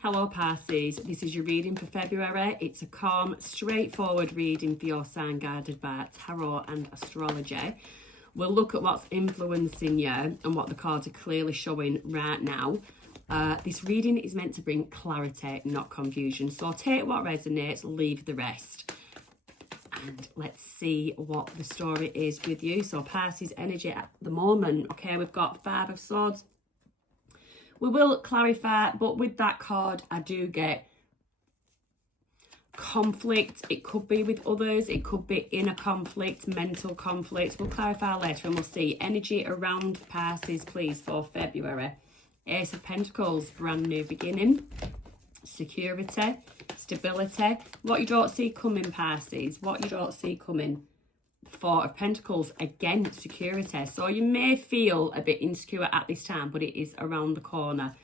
Hello Pisces, this is your reading for February. It's a calm, straightforward reading for your sign guided by tarot and astrology. We'll look at what's influencing you and what the cards are clearly showing right now. This reading is meant to bring clarity, not confusion. So take what resonates, leave the rest. And let's see what the story is with you. So Pisces energy at the moment. Okay, we've got Five of Swords. We will clarify, but with that card, I do get conflict. It could be with others. It could be inner conflict, mental conflict. We'll clarify later and we'll see. Energy around Pisces, please, for February. Ace of Pentacles, brand new beginning. Security, stability. What you don't see coming, Pisces. What you don't see coming. Four of Pentacles, again, security. So you may feel a bit insecure at this time, but it is around the corner.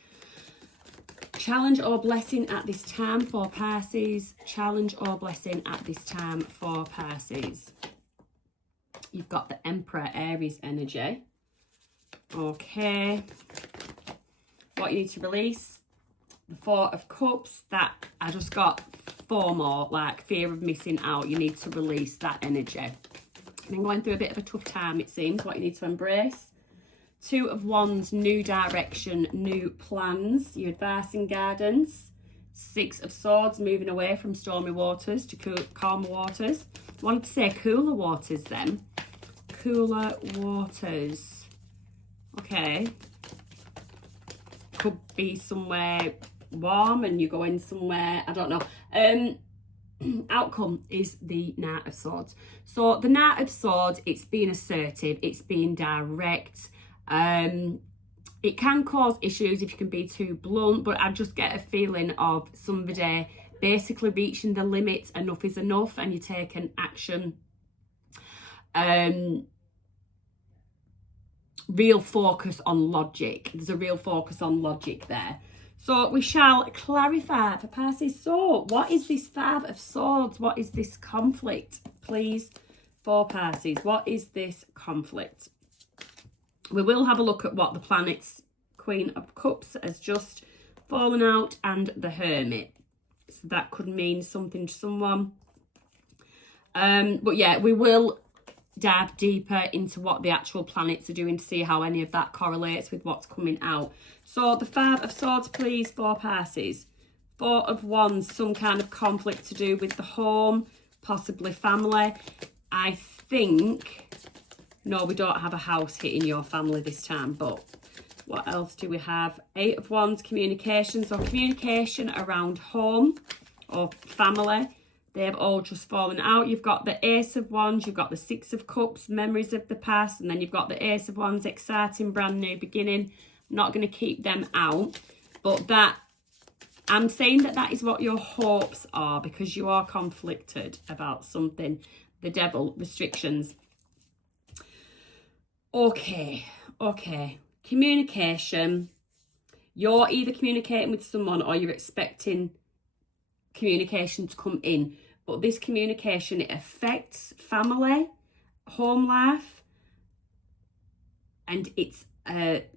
Challenge or blessing at this time for Pisces. Challenge or blessing at this time for Pisces. You've got the Emperor, Aries energy. Okay. What you need to release. The Four of Cups. That I just got four more, like fear of missing out. You need to release that energy. Been going through a bit of a tough time, it seems. What you need to embrace. Two of Wands, new direction, new plans. Your advice and guidance. Six of Swords, moving away from stormy waters to calmer waters. I wanted to say cooler waters then. Cooler waters. Okay. Could be somewhere warm and you're going somewhere, I don't know. Outcome is the Knight of Swords. So the Knight of Swords, it's being assertive, it's being direct. It can cause issues if you can be too blunt, but I just get a feeling of somebody basically reaching the limit. Enough is enough, and you take an action. Real focus on logic. There's a real focus on logic there. So we shall clarify for Pisces. So what is this Five of Swords? What is this conflict, please, for Pisces? What is this conflict? We will have a look at what the planets, Queen of Cups, has just fallen out, and the Hermit. So that could mean something to someone. But yeah, we will dive deeper into what the actual planets are doing to see how any of that correlates with what's coming out. So the Five of Swords, please, for Pisces. Four of Wands, some kind of conflict to do with the home, possibly family. I think, no, we don't have a house hitting your family this time, but what else do we have? Eight of Wands, communication. So communication around home or family. They've all just fallen out. You've got the Ace of Wands, you've got the Six of Cups, memories of the past, and then you've got the Ace of Wands, exciting, brand new beginning. Not going to keep them out, but that, I'm saying that that is what your hopes are, because you are conflicted about something. The Devil, restrictions. Okay. Communication. You're either communicating with someone or you're expecting communication to come in, but this communication, it affects family, home life, and it's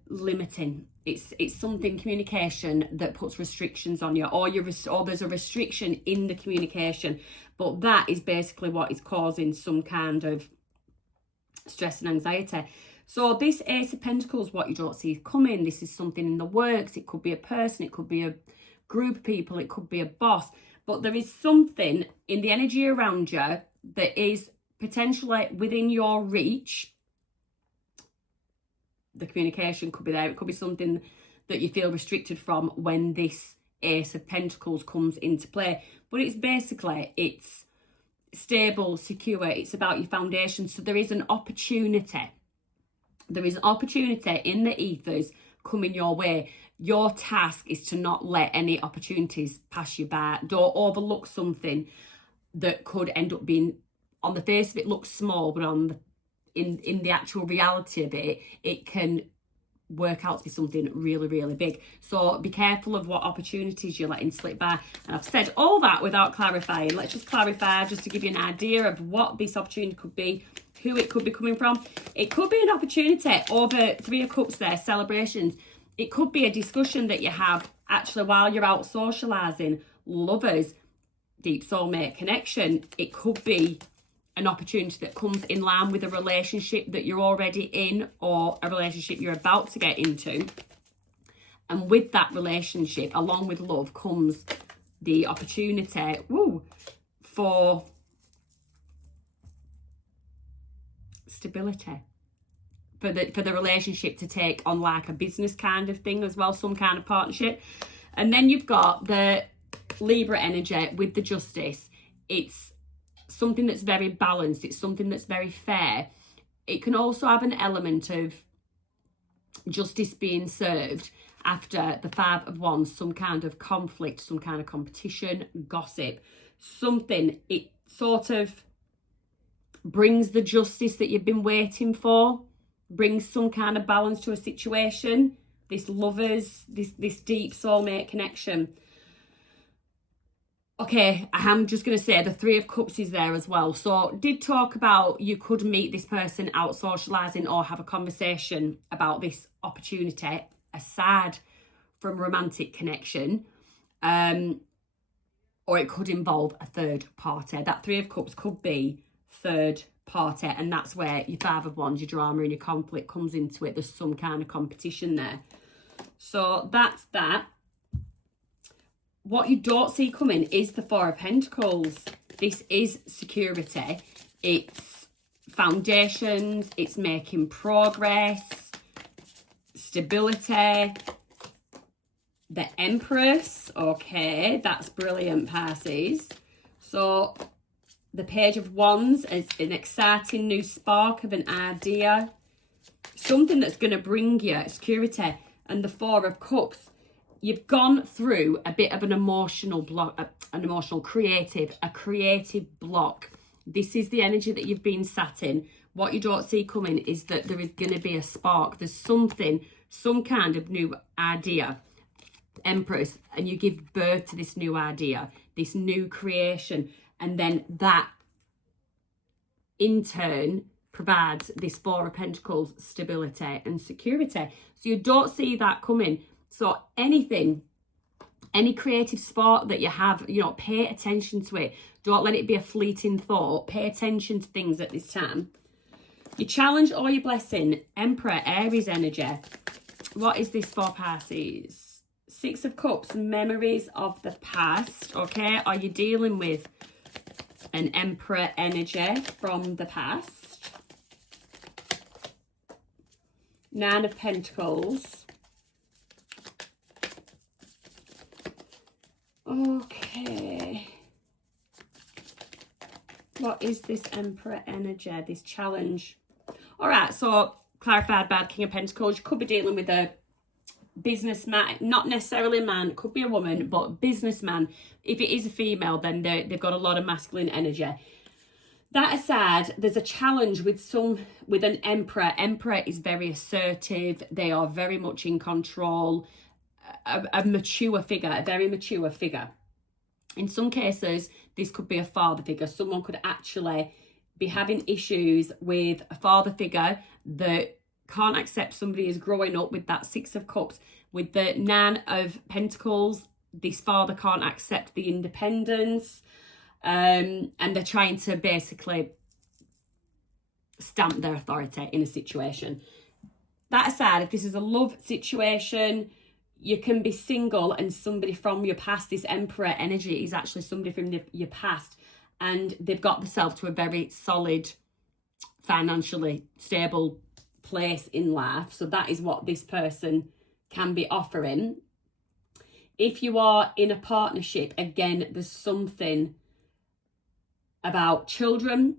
limiting. It's something, communication, that puts restrictions on you, or there's a restriction in the communication, but that is basically what is causing some kind of stress and anxiety. So this Ace of Pentacles, what you don't see coming, this is something in the works. It could be a person, it could be a group of people, it could be a boss, but there is something in the energy around you that is potentially within your reach. The communication could be there. It could be something that you feel restricted from when this Ace of Pentacles comes into play. But it's basically, it's stable, secure. It's about your foundation. So there is an opportunity. There is an opportunity in the ethers coming your way. Your task is to not let any opportunities pass you by. Don't overlook something that could end up being, on the face of it, looks small, but in the actual reality of it, it can work out to be something really, really big. So be careful of what opportunities you're letting slip by. And I've said all that without clarifying. Let's just clarify, just to give you an idea of what this opportunity could be, who it could be coming from. It could be an opportunity over Three of Cups there, celebrations. it could be a discussion that you have actually while you're out socialising. Lovers, deep soulmate connection. It could be an opportunity that comes in line with a relationship that you're already in or a relationship you're about to get into. And with that relationship, along with love, comes the opportunity for stability. For the relationship to take on like a business kind of thing as well, some kind of partnership. And then you've got the Libra energy with the Justice. It's something that's very balanced. It's something that's very fair. It can also have an element of justice being served after the Five of Wands, some kind of conflict, some kind of competition, gossip, something. It sort of brings the justice that you've been waiting for, brings some kind of balance to a situation. This lovers, this deep soulmate connection. Okay, I'm just going to say the Three of Cups is there as well. So did talk about you could meet this person out socialising or have a conversation about this opportunity aside from romantic connection. Or it could involve a third party. That Three of Cups could be third party, and that's where your Five of Wands, your drama and your conflict comes into it. There's some kind of competition there. So that's that. What you don't see coming is the Four of Pentacles. This is security. It's foundations. It's making progress. Stability. The Empress. Okay, that's brilliant, Pisces. So the Page of Wands is an exciting new spark of an idea. Something that's going to bring you security. And the Four of Cups. You've gone through a bit of an emotional block, a creative block. This is the energy that you've been sat in. What you don't see coming is that there is going to be a spark. There's something, some kind of new idea, Empress, and you give birth to this new idea, this new creation. And then that, in turn, provides this Four of Pentacles stability and security. So you don't see that coming. So anything, any creative spark that you have, pay attention to it. Don't let it be a fleeting thought. Pay attention to things at this time. Your challenge or your blessing, Emperor, Aries energy. What is this for, Pisces? Six of Cups, memories of the past, okay? Are you dealing with an Emperor energy from the past? Nine of Pentacles. Okay. What is this Emperor energy, this challenge? All right, so clarified by King of Pentacles. You could be dealing with a businessman, not necessarily a man, it could be a woman, but businessman. If it is a female, then they've got a lot of masculine energy. That aside, there's a challenge with an Emperor. Emperor is very assertive. They are very much in control. A mature figure, a very mature figure. In some cases, this could be a father figure. Someone could actually be having issues with a father figure that can't accept somebody is growing up with that Six of Cups. With the Nine of Pentacles, this father can't accept the independence. And they're trying to basically stamp their authority in a situation. That aside, if this is a love situation, you can be single and somebody from your past, this Emperor energy is actually somebody from your past, and they've got themselves to a very solid, financially stable place in life. So that is what this person can be offering. If you are in a partnership, again, there's something about children,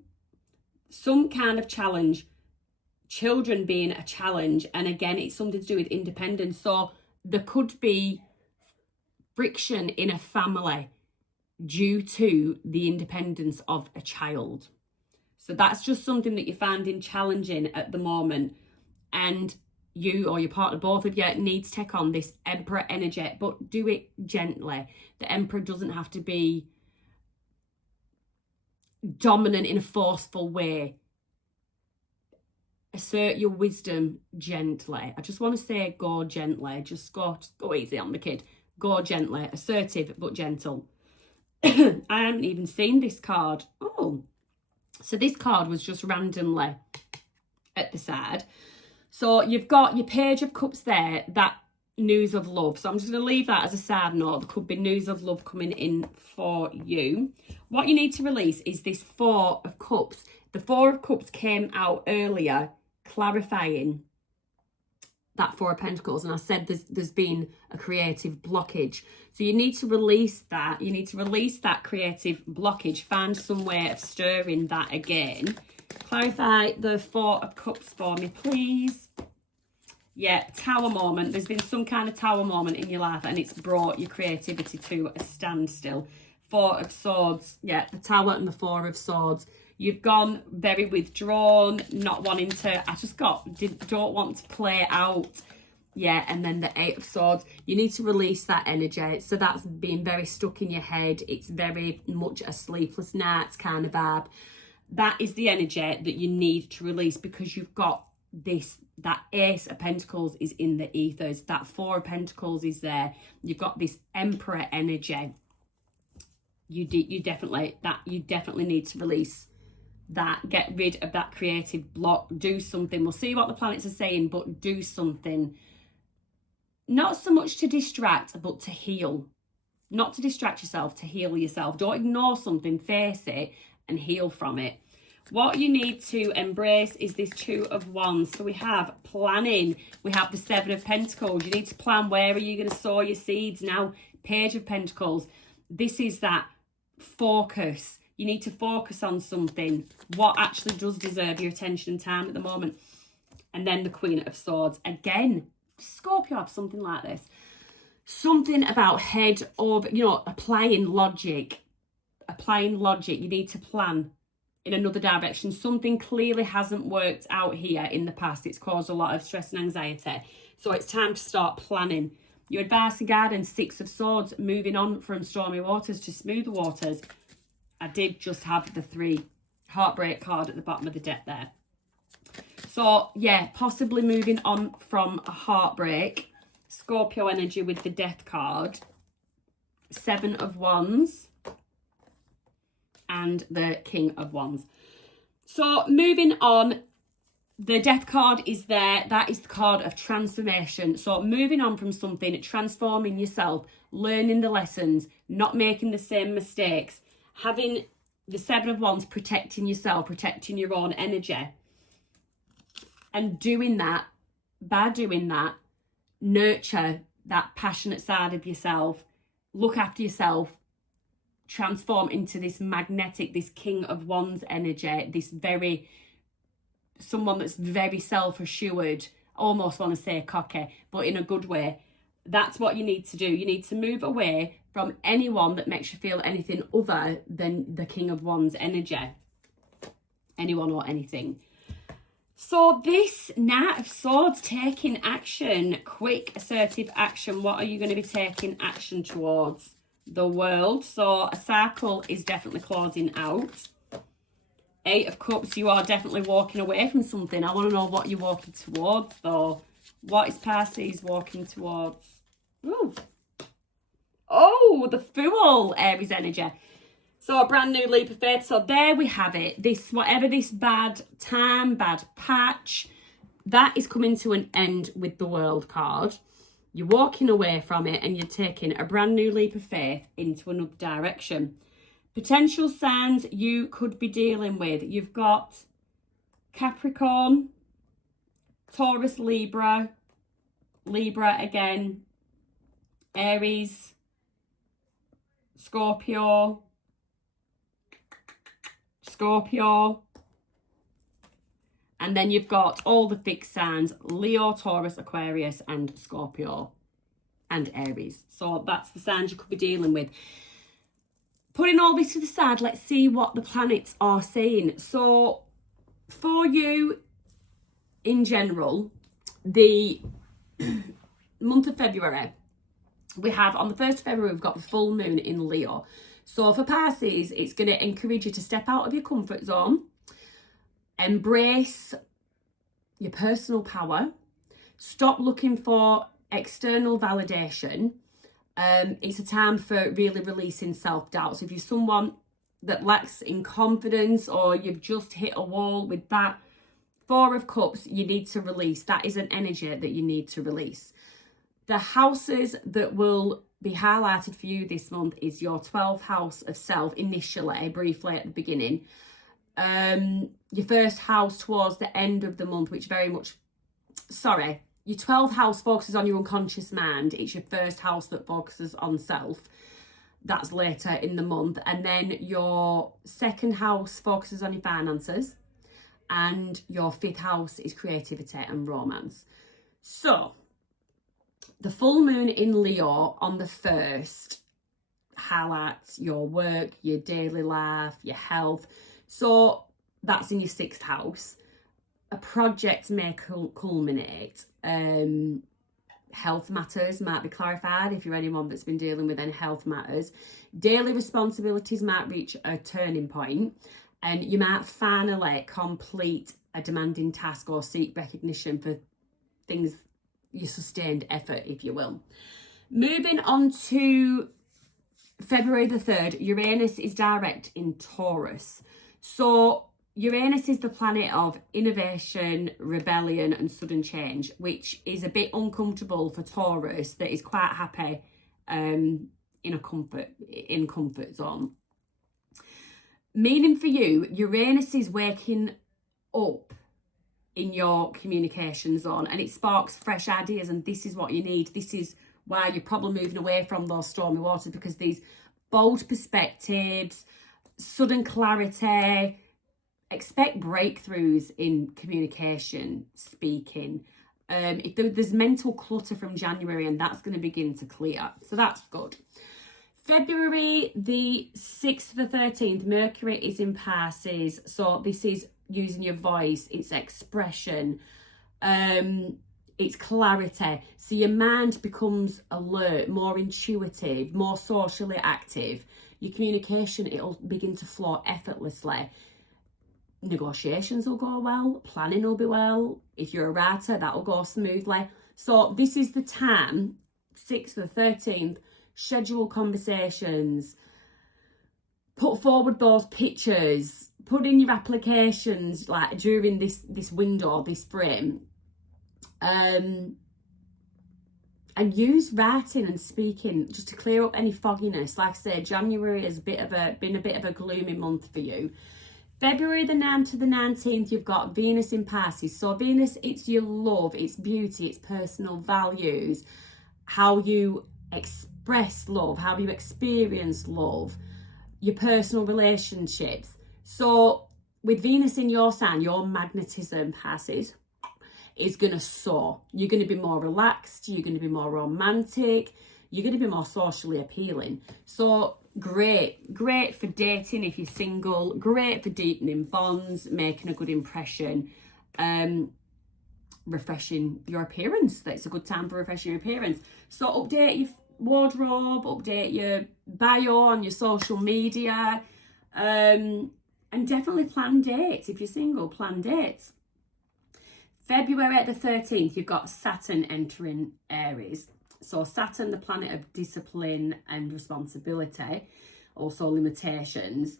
some kind of challenge, children being a challenge. And again, it's something to do with independence. So there could be friction in a family due to the independence of a child. So that's just something that you're finding challenging at the moment. And you or your partner, both of you, need to take on this Emperor energy, but do it gently. The Emperor doesn't have to be dominant in a forceful way. assert your wisdom gently. I just want to say go gently. Just go easy on the kid. Go gently. Assertive but gentle. I haven't even seen this card. Oh, so this card was just randomly at the side. So you've got your Page of Cups there, that news of love. So I'm just going to leave that as a side note. There could be news of love coming in for you. What you need to release is this Four of Cups. The Four of Cups came out earlier, clarifying that Four of Pentacles, and I said there's been a creative blockage. So you need to release that. You need to release that creative blockage. Find some way of stirring that again. Clarify the Four of Cups for me, please. Yeah, tower moment. There's been some kind of tower moment in your life and it's brought your creativity to a standstill. Four of Swords. Yeah, the Tower and the Four of Swords. You've gone very withdrawn, not wanting to, don't want to play out. Yeah, and then the Eight of Swords. You need to release that energy. So that's being very stuck in your head. It's very much a sleepless nights kind of vibe. That is the energy that you need to release because you've got that Ace of Pentacles is in the ethers. That Four of Pentacles is there. You've got this Emperor energy. You definitely need to release that. Get rid of that creative block. Do something. We'll see what the planets are saying, but do something. Not so much to distract, but to heal. Not to distract yourself, to heal yourself. Don't ignore something, face it and heal from it. What you need to embrace is this Two of Wands. So we have planning. We have the Seven of Pentacles. You need to plan, where are you going to sow your seeds now? Page of Pentacles. This is that focus. You need to focus on something. What actually does deserve your attention and time at the moment. And then the Queen of Swords. Again, Scorpio have something like this. Something about head over, applying logic. Applying logic. You need to plan in another direction. Something clearly hasn't worked out here in the past. It's caused a lot of stress and anxiety. So it's time to start planning. Your advice and guidance, Six of Swords, moving on from stormy waters to smoother waters. I did just have the 3 heartbreak card at the bottom of the deck there. So, yeah, possibly moving on from a heartbreak. Scorpio energy with the Death card. 7 of Wands. And the King of Wands. So, moving on. The Death card is there. That is the card of transformation. So moving on from something, transforming yourself, learning the lessons, not making the same mistakes, having the Seven of Wands, protecting yourself, protecting your own energy. And doing that, by doing that, nurture that passionate side of yourself, look after yourself, transform into this magnetic, this King of Wands energy, this someone that's very self-assured, almost want to say cocky, but in a good way. That's what you need to do. You need to move away from anyone that makes you feel anything other than the King of Wands energy. Anyone or anything. So this Knight of Swords, taking action, quick, assertive action. What are you going to be taking action towards? The world. So a cycle is definitely closing out. Eight of Cups, you are definitely walking away from something. I want to know what you're walking towards, though. What is Pisces walking towards? Ooh. Oh, the Fool, Aries energy. So a brand new leap of faith. So there we have it. This, whatever this bad time, bad patch, that is coming to an end with the World card. You're walking away from it and you're taking a brand new leap of faith into another direction. Potential signs you could be dealing with. You've got Capricorn, Taurus, Libra again, Aries, Scorpio, and then you've got all the fixed signs, Leo, Taurus, Aquarius, and Scorpio, and Aries. So that's the signs you could be dealing with. Putting all this to the side, let's see what the planets are saying. So for you in general, the month of February, we have on the 1st of February, we've got the full moon in Leo. So for Pisces, it's going to encourage you to step out of your comfort zone, embrace your personal power. Stop looking for external validation. It's a time for really releasing self-doubt. So if you're someone that lacks in confidence, or you've just hit a wall with that Four of Cups, you need to release. That is an energy that you need to release. The houses that will be highlighted for you this month is your 12th house of self initially, briefly at the beginning. Your first house towards the end of the month, which very much, your 12th house focuses on your unconscious mind. It's your first house that focuses on self. That's later in the month. And then your second house focuses on your finances. And your 5th house is creativity and romance. So, the full moon in Leo on the 1st highlights your work, your daily life, your health. So, that's in your 6th house. A project may culminate. Health matters might be clarified if you're anyone that's been dealing with any health matters. Daily responsibilities might reach a turning point. And you might finally complete a demanding task or seek recognition for things, your sustained effort, if you will. Moving on to February the 3rd, Uranus is direct in Taurus. So Uranus is the planet of innovation, rebellion, and sudden change, which is a bit uncomfortable for Taurus that is quite happy in comfort zone. Meaning for you, Uranus is waking up in your communication zone, and it sparks fresh ideas, and this is what you need. This is why you're probably moving away from those stormy waters, because these bold perspectives, sudden clarity, expect breakthroughs in communication, speaking. If there's mental clutter from January, and that's going to begin to clear. So that's good. February the 6th to the 13th, Mercury is in Pisces. So this is using your voice, it's expression, it's clarity. So your mind becomes alert, more intuitive, more socially active. Your communication, it'll begin to flow effortlessly. Negotiations will go well, planning will be well. If you're a writer, that'll go smoothly. So this is the time, 6th to the 13th, schedule conversations, put forward those pictures, put in your applications like during this window, this frame, and use writing and speaking just to clear up any fogginess. Like I said, January has been a bit of a gloomy month for you. February the 9th to the 19th, you've got Venus in Pisces. So Venus, it's your love, it's beauty, it's personal values, how you express love, how you experience love, your personal relationships. So with Venus in your sign, your magnetism, Pisces, is going to soar. You're going to be more relaxed, you're going to be more romantic, you're going to be more socially appealing. So great for dating if you're single, great for deepening bonds, making a good impression, refreshing your appearance. That's a good time for refreshing your appearance. So update your wardrobe, update your bio on your social media, and definitely plan dates. If you're single, plan dates. February the 13th, you've got Saturn entering Aries. So Saturn, the planet of discipline and responsibility, also limitations.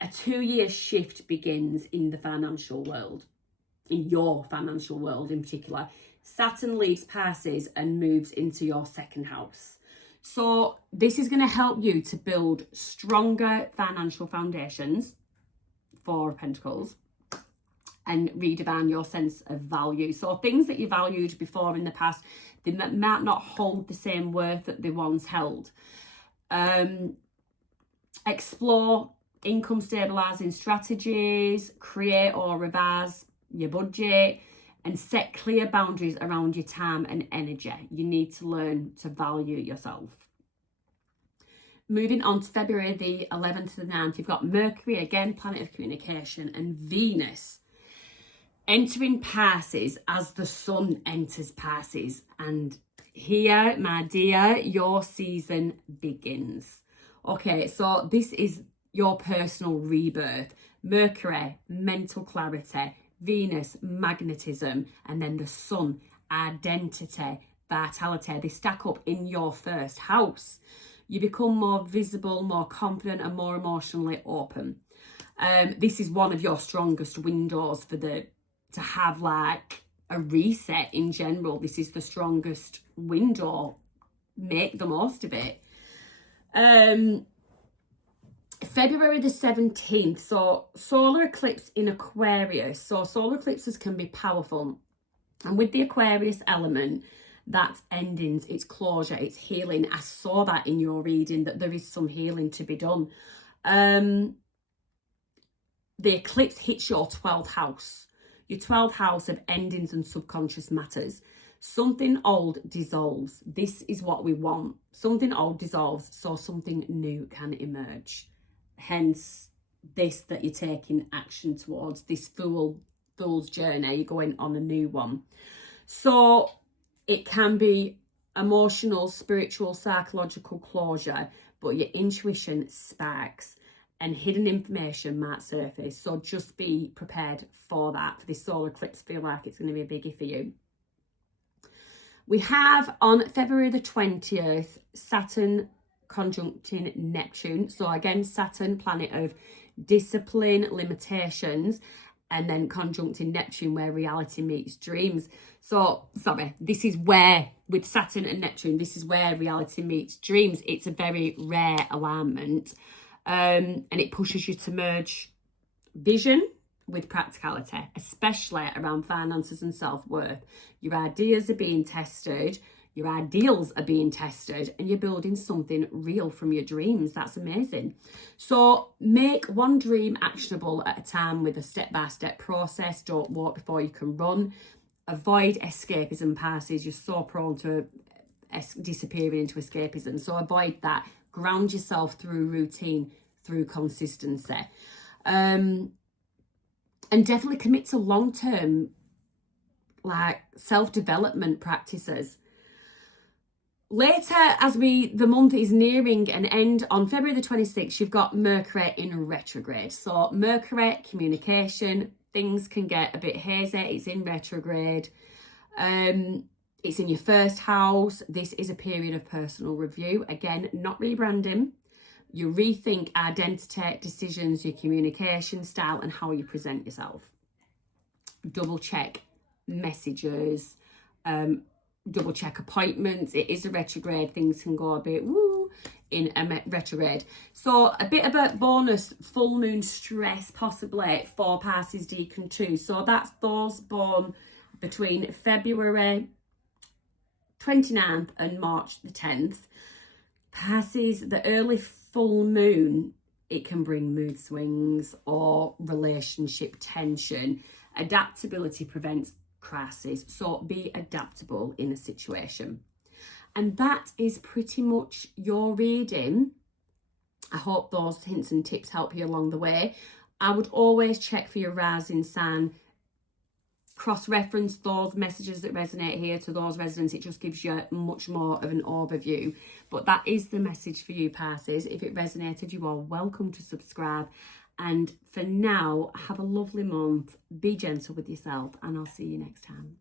A 2-year shift begins in the financial world, in your financial world in particular. Saturn leaves Pisces and moves into your 2nd house. So this is going to help you to build stronger financial foundations, 4 of Pentacles, and redefine your sense of value. So things that you valued before in the past, they might not hold the same worth that they once held. Explore income stabilizing strategies, create or revise your budget, and set clear boundaries around your time and energy. You need to learn to value yourself. Moving on to February the 11th to the 9th, you've got Mercury, again, planet of communication, and Venus entering Pisces as the sun enters Pisces. And here, my dear, your season begins. Okay, so this is your personal rebirth. Mercury, mental clarity, Venus, magnetism, and then the sun, identity, vitality. They stack up in your first house. You become more visible, more confident, and more emotionally open. This is one of your strongest windows to have like a reset in general. This is the strongest window. Make the most of it. February the 17th, so solar eclipse in Aquarius. So solar eclipses can be powerful. And with the Aquarius element, that's endings, it's closure, it's healing. I saw that in your reading, that there is some healing to be done. The eclipse hits your 12th house. Your 12th house of endings and subconscious matters. Something old dissolves. This is what we want. Something old dissolves so something new can emerge. Hence this, that you're taking action towards this fool's journey. You're going on a new one. So it can be emotional, spiritual, psychological closure, but your intuition sparks and hidden information might surface. So just be prepared for that. For this solar eclipse, feel like it's going to be a biggie for you. We have on February the 20th, Saturn conjuncting Neptune. So again, Saturn, planet of discipline, limitations, and then conjuncting Neptune, where reality meets dreams. So, sorry, this is where, with Saturn and Neptune, this is where reality meets dreams. It's a very rare alignment. And it pushes you to merge vision with practicality, especially around finances and self-worth. Your ideas are being tested, your ideals are being tested, and you're building something real from your dreams. That's amazing. So make one dream actionable at a time with a step-by-step process. Don't walk before you can run. Avoid escapism, Pisces. You're so prone to disappearing into escapism. So avoid that. Ground yourself through routine, through consistency. And definitely commit to long-term, like, self-development practices. Later, as the month is nearing an end, on February the 26th, you've got Mercury in retrograde. So Mercury, communication, things can get a bit hazy. It's in retrograde. It's in your first house. This is a period of personal review. Again, not rebranding. You rethink identity, decisions, your communication style, and how you present yourself. Double check messages, double check appointments. It is a retrograde. Things can go a bit woo in a retrograde. So a bit of a bonus full moon stress possibly for Pisces Deacon too. So that's those born between February 29th and March the 10th. Pisces, the early full moon, it can bring mood swings or relationship tension. Adaptability prevents crisis. So be adaptable in a situation. And that is pretty much your reading. I hope those hints and tips help you along the way. I would always check for your rising sign. Cross-reference those messages that resonate here to those residents. It just gives you much more of an overview. But that is the message for you, Pisces. If it resonated, you are welcome to subscribe. And for now, have a lovely month. Be gentle with yourself, and I'll see you next time.